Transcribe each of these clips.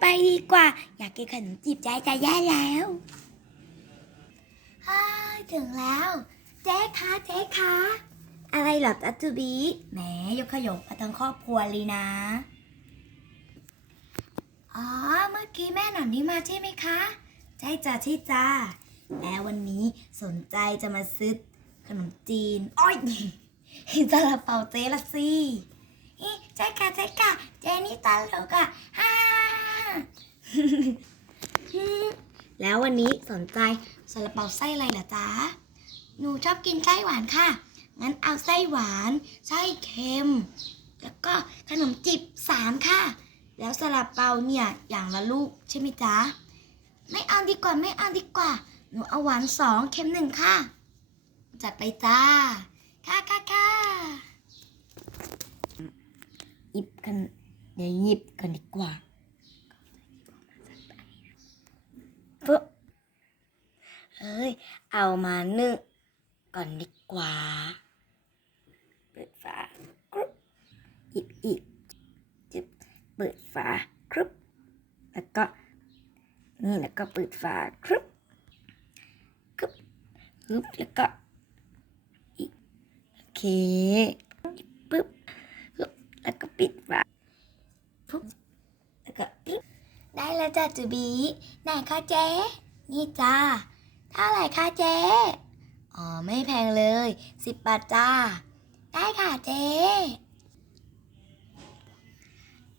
ไปดีกว่า อยากกินขนมจีบใจจะแย่แล้วฮ่าถึงแล้ว เจ๊คะเจ๊คะอะไรเหรอจัตูบีแหมยกขยงมาทั้งครอบครัวเลยนะ อ๋อ เมื่อกี้แม่หนอนนี่มาใช่ไหมคะ ใช่จ้าใช่จ้าแล้ววันนี้สนใจจะมาซื้อขนมจีน อ้อยซาลาเปาเจละสิอีใช่ค่ะใช่ค่ะเจนี่ตลกอะฮ่า แล้ววันนี้สนใจซาลาเปาไส้อะไรเหรอจ๊ะ หนูชอบกินไส้หวานค่ะ งั้นเอาไส้หวาน ไส้เค็ม แล้วก็ขนมจีบสามค่ะ แล้วซาลาเปาเนี่ยอย่างละลูกใช่ไหมจ๊ะ ไม่เอาดีกว่าไม่เอาดีกว่า หนูเอาหวานสองเค็มหนึ่งค่ะ จัดไปจ้า ค่ะค่ะค่ะหยิบกันเดี๋ยวหยิบกันดีกว่าปึ๊บ เฮ้ย เอามานึ่งก่อนดีกว่า เปิดฝากรุ๊บหยิบอีกจิบเปิดฝาครุบแล้วก็ นี่แล้วก็เปิดฝาครุบกึบฮึบแล้วก็อีกโอเคปึ๊บฮึบแล้วก็ปิดฝาปุ๊บแล้วก็ปึ๊บได้แล้วจ้าจูบีไหนคะเจ๊นี่จ้า เท่าไหร่คะเจ๊ อ๋อ ไม่แพงเลยสิบบาทจ้า ได้ค่ะเจ๊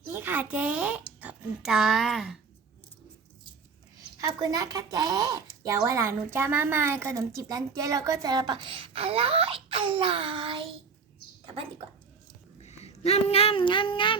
นี่ค่ะเจ๊ ขอบคุณจ้า ขอบคุณนะคะเจ๊ เดี๋ยววันหลังหนูจะมาใหม่ขนมจีบร้านเจ๊แล้วก็จะรับประอร่อยอร่อยกลับบ้านดีกว่างามงามงามงาม